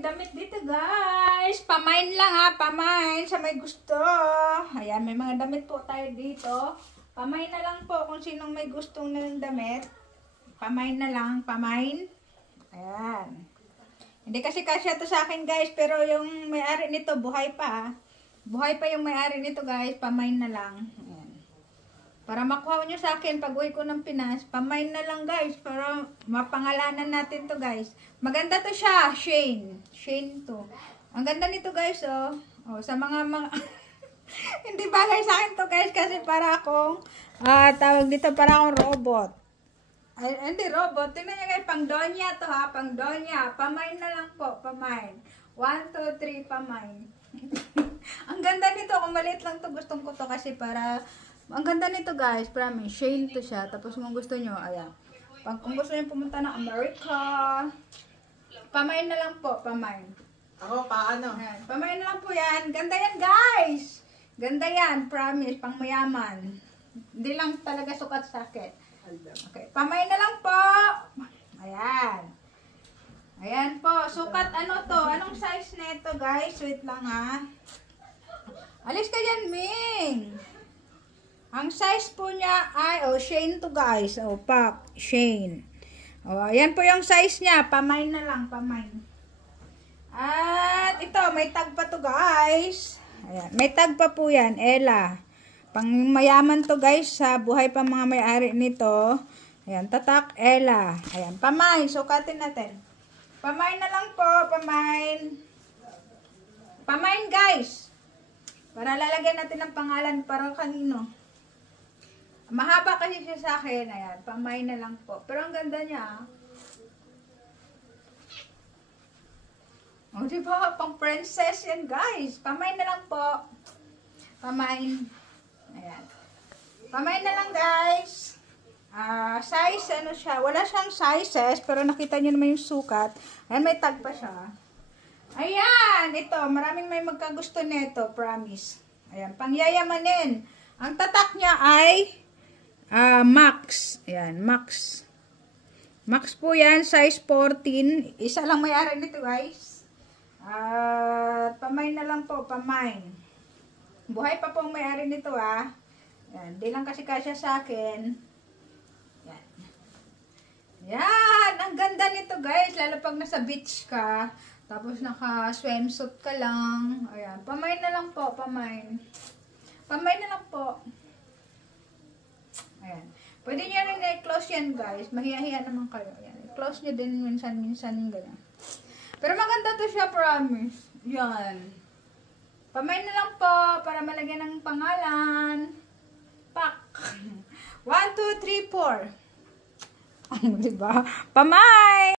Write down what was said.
damit dito, guys. Pamain lang ha, pamain sa may gusto. Ayan, may mga damit po tayo dito. Pamain na lang po kung sinong may gustong ng damit. Pamain na lang, pamain. Ayan. Hindi kasi kasya to sa akin, guys, pero yung may-ari nito buhay pa. Buhay pa yung may-ari nito, guys. Pamain na lang. Ayan. Para makuha nyo sa akin pag uwi ko ng Pinas, pamain na lang, guys, para mapangalanan natin to, guys. Maganda to siya, Shane. Shane to. Ang ganda nito, guys, oh. Oh, sa mga hindi bagay sa akin to, guys, kasi para akong tawag dito, para akong robot. Ay, hindi robot. Tingnan nyo, guys, pang donya to, ha. Pang donya. Pamain na lang po, pamain. 1, 2, 3, pamain. Ang ganda nito. Kung maliit lang to, gustong ko to kasi para ang ganda nito, guys, promise. Shane to siya. Tapos kung gusto nyo, ayan. Kung gusto nyo pumunta ng America, pamain na lang po, pamain. Ako, paano? Ayan. Pamain na lang po yan. Ganda yan, guys. Ganda yan, promise. Pang mayaman. Hindi lang talaga sukat sa akin. Okay, pamain na lang po. Ayan. Ayan po. Sukat ano to? Anong size nito, guys? Wait lang, ha. Alis ka dyan, Ming. Ang size po niya ay, Shane to, guys. Pak, Shane. Ayan po yung size niya. Pamain na lang, pamain. At ito, may tag pa to, guys. Ayan, may tag pa po yan, Ella. Pang mayaman to, guys, sa buhay pa mga may-ari nito. Ayan, tatak, Ella. Ayan, pamain. Sukatin natin. Pamain na lang po, pamain. Pamain, guys. Para lalagyan natin ng pangalan para kanino. Mahaba kasi siya sa akin. Ayan, pamain na lang po. Pero ang ganda niya. O, diba? Pang princess yan, guys. Pamain na lang po. Pamain. Ayan. Pamain na lang, guys. Size, ano siya. Wala siyang sizes, pero nakita niyo naman yung sukat. Ayan, may tag pa siya. Ayan, ito. Maraming may magkagusto nito, promise. Ayan, pangyayamanin. Ang tatak niya ay Max. Ayan, Max. Max po yan, size 14. Isa lang may-ari nito, guys. Pamain na lang po, pamain. Buhay pa pong may-ari nito, ha. Yan, di lang kasi kasya sa akin. Yan. Yan, ang ganda nito, guys. Lalo pag nasa beach ka, tapos naka-swimsuit ka lang. Ayan, pamain na lang po, pamain. Pamain na lang po. Ayan. Pwede nyo rin i-close yan, guys. Mahiya-hiya naman kayo. Ayan. I-close nyo din minsan-minsan ganyan. Pero maganda to siya, promise. Yan. Pamain na lang po para malagyan ng pangalan. Pak. 1, 2, 3, 4. Diba? Pamain!